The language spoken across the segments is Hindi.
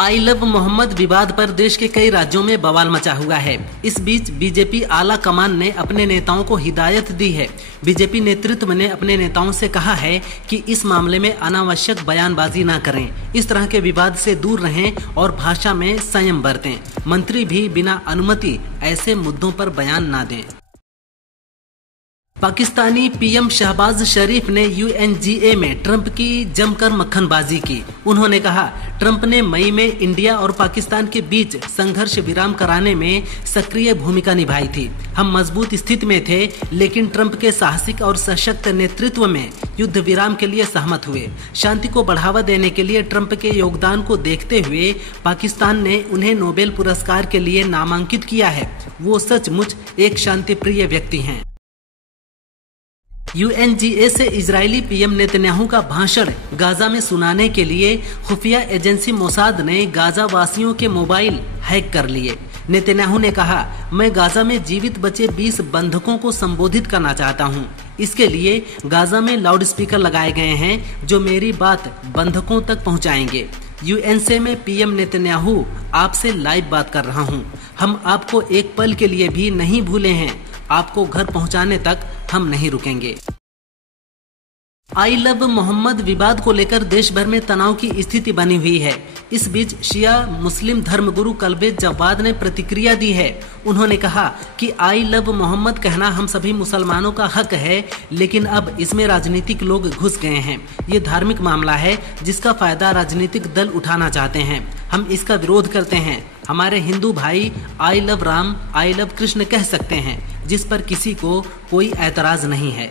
आई लव मोहम्मद विवाद पर देश के कई राज्यों में बवाल मचा हुआ है। इस बीच बीजेपी आला कमान ने अपने नेताओं को हिदायत दी है। बीजेपी नेतृत्व ने अपने नेताओं से कहा है कि इस मामले में अनावश्यक बयानबाजी न करें, इस तरह के विवाद से दूर रहें और भाषा में संयम बरतें। मंत्री भी बिना अनुमति ऐसे मुद्दों पर बयान न दें। पाकिस्तानी पीएम शहबाज शरीफ ने यूएनजीए में ट्रंप की जमकर मक्खनबाजी की। उन्होंने कहा, ट्रंप ने मई में इंडिया और पाकिस्तान के बीच संघर्ष विराम कराने में सक्रिय भूमिका निभाई थी। हम मजबूत स्थिति में थे, लेकिन ट्रंप के साहसिक और सशक्त नेतृत्व में युद्ध विराम के लिए सहमत हुए। शांति को बढ़ावा देने के लिए ट्रंप के योगदान को देखते हुए पाकिस्तान ने उन्हें नोबेल पुरस्कार के लिए नामांकित किया है। वो सचमुच एक शांतिप्रिय व्यक्ति हैं। यूएनजीए से इजरायली पीएम नेतन्याहू का भाषण गाजा में सुनाने के लिए खुफिया एजेंसी मोसाद ने गाजा वासियों के मोबाइल हैक कर लिए। नेतन्याहू ने कहा, मैं गाजा में जीवित बचे 20 बंधकों को संबोधित करना चाहता हूं। इसके लिए गाजा में लाउड स्पीकर लगाए गए हैं जो मेरी बात बंधकों तक पहुंचाएंगे। यूएनसी में पीएम नेतन्याहू, आपसे लाइव बात कर रहा हूं। हम आपको एक पल के लिए भी नहीं भूले हैं। आपको घर पहुंचाने तक हम नहीं रुकेंगे। आई लव मोहम्मद विवाद को लेकर देश भर में तनाव की स्थिति बनी हुई है। इस बीच शिया मुस्लिम धर्मगुरु कल्बे जवाद ने प्रतिक्रिया दी है। उन्होंने कहा कि आई लव मोहम्मद कहना हम सभी मुसलमानों का हक है, लेकिन अब इसमें राजनीतिक लोग घुस गए हैं। ये धार्मिक मामला है जिसका फायदा राजनीतिक दल उठाना चाहते हैं। हम इसका विरोध करते हैं। हमारे हिंदू भाई I love Ram, I love Krishna कह सकते हैं, जिस पर किसी को कोई ऐतराज नहीं है।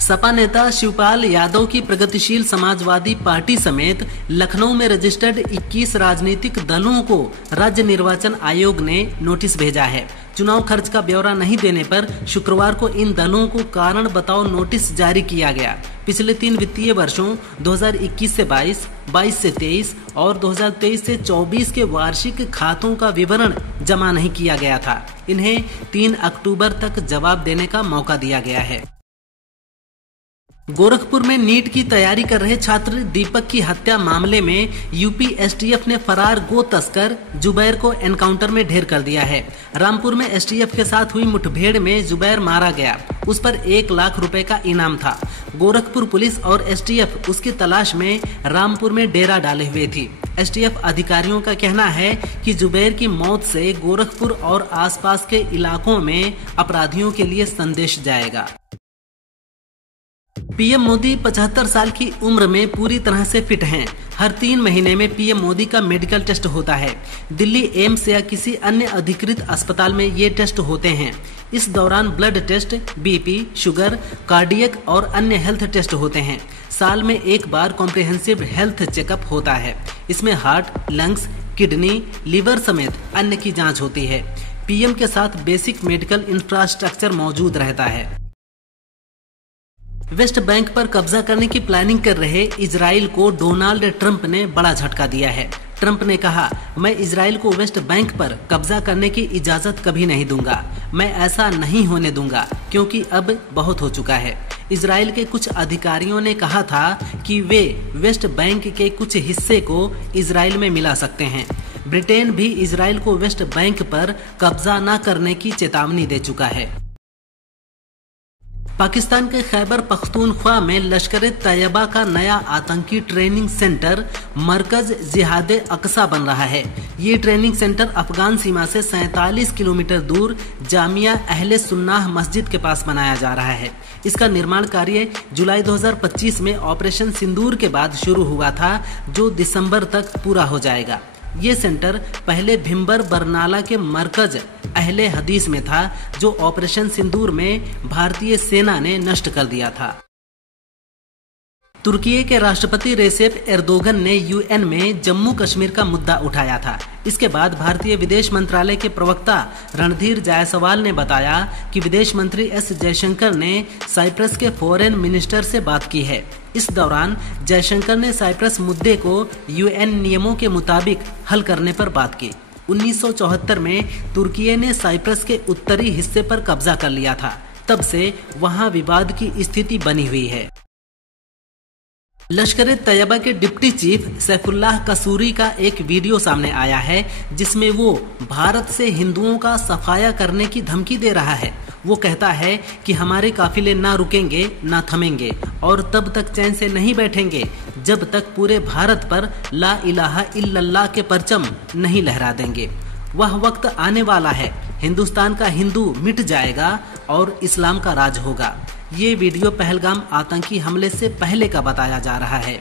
सपा नेता शिवपाल यादव की प्रगतिशील समाजवादी पार्टी समेत लखनऊ में रजिस्टर्ड 21 राजनीतिक दलों को राज्य निर्वाचन आयोग ने नोटिस भेजा है। चुनाव खर्च का ब्यौरा नहीं देने पर शुक्रवार को इन दलों को कारण बताओ नोटिस जारी किया गया। पिछले 3 वित्तीय वर्षों 2021 से 22, 22 से 23 और 2023 से 24 के वार्षिक खातों का विवरण जमा नहीं किया गया था। इन्हें 3 अक्टूबर तक जवाब देने का मौका दिया गया है। गोरखपुर में नीट की तैयारी कर रहे छात्र दीपक की हत्या मामले में यूपी एसटीएफ ने फरार गो तस्कर जुबैर को एनकाउंटर में ढेर कर दिया है। रामपुर में एसटीएफ के साथ हुई मुठभेड़ में जुबैर मारा गया। उस पर 1 लाख रुपए का इनाम था। गोरखपुर पुलिस और एसटीएफ उसकी तलाश में रामपुर में डेरा डाले हुए थी। एसटीएफ अधिकारियों का कहना है कि जुबैर की मौत से गोरखपुर और आसपास के इलाकों में अपराधियों के लिए संदेश जाएगा। पीएम मोदी 75 साल की उम्र में पूरी तरह से फिट हैं। हर 3 महीने में पीएम मोदी का मेडिकल टेस्ट होता है। दिल्ली एम्स या किसी अन्य अधिकृत अस्पताल में ये टेस्ट होते हैं। इस दौरान blood test, BP, sugar, cardiac और अन्य हेल्थ टेस्ट होते हैं। साल में एक बार कॉम्प्रिहेंसिव हेल्थ चेकअप होता है। इसमें हार्ट, लंग्स, किडनी, लीवर समेत अन्य की जाँच होती है। पीएम के साथ बेसिक मेडिकल इंफ्रास्ट्रक्चर मौजूद रहता है। वेस्ट बैंक पर कब्जा करने की प्लानिंग कर रहे इजराइल को डोनाल्ड ट्रंप ने बड़ा झटका दिया है। ट्रंप ने कहा, मैं इजराइल को वेस्ट बैंक पर कब्जा करने की इजाजत कभी नहीं दूंगा। मैं ऐसा नहीं होने दूंगा, क्योंकि अब बहुत हो चुका है। इजराइल के कुछ अधिकारियों ने कहा था कि वे वेस्ट बैंक के कुछ हिस्से को इजराइल में मिला सकते हैं। ब्रिटेन भी इजराइल को वेस्ट बैंक पर कब्जा न करने की चेतावनी दे चुका है। पाकिस्तान के खैबर पख्तूनख्वा में लश्कर-ए-तैयबा का नया आतंकी ट्रेनिंग सेंटर मरकज जिहाद अक्सा बन रहा है। ये ट्रेनिंग सेंटर अफगान सीमा से 47 किलोमीटर दूर जामिया अहले सुन्नाह मस्जिद के पास बनाया जा रहा है। इसका निर्माण कार्य जुलाई 2025 में ऑपरेशन सिंदूर के बाद शुरू हुआ था, जो दिसंबर तक पूरा हो जाएगा। ये सेंटर पहले भिम्बर बरनाला के मरकज अहले हदीस में था, जो ऑपरेशन सिंदूर में भारतीय सेना ने नष्ट कर दिया था। तुर्की के राष्ट्रपति रेसेप एर्दोगन ने यूएन में जम्मू कश्मीर का मुद्दा उठाया था। इसके बाद भारतीय विदेश मंत्रालय के प्रवक्ता रणधीर जायसवाल ने बताया कि विदेश मंत्री एस जयशंकर ने साइप्रस के फॉरेन मिनिस्टर से बात की है। इस दौरान जयशंकर ने साइप्रस मुद्दे को यूएन नियमों के मुताबिक हल करने पर बात की। 1974 में तुर्की ने साइप्रस के उत्तरी हिस्से पर कब्जा कर लिया था। तब से वहां विवाद की स्थिति बनी हुई है। लश्कर तैयबा के डिप्टी चीफ सैफुल्लाह कसूरी का एक वीडियो सामने आया है जिसमें वो भारत से हिंदुओं का सफाया करने की धमकी दे रहा है। वो कहता है कि हमारे काफिले ना रुकेंगे ना थमेंगे और तब तक चैन से नहीं बैठेंगे जब तक पूरे भारत पर ला इलाहा इल्लल्लाह के परचम नहीं लहरा देंगे। वह वक्त आने वाला है, हिंदुस्तान का हिंदू मिट जाएगा और इस्लाम का राज होगा। ये वीडियो पहलगाम आतंकी हमले से पहले का बताया जा रहा है।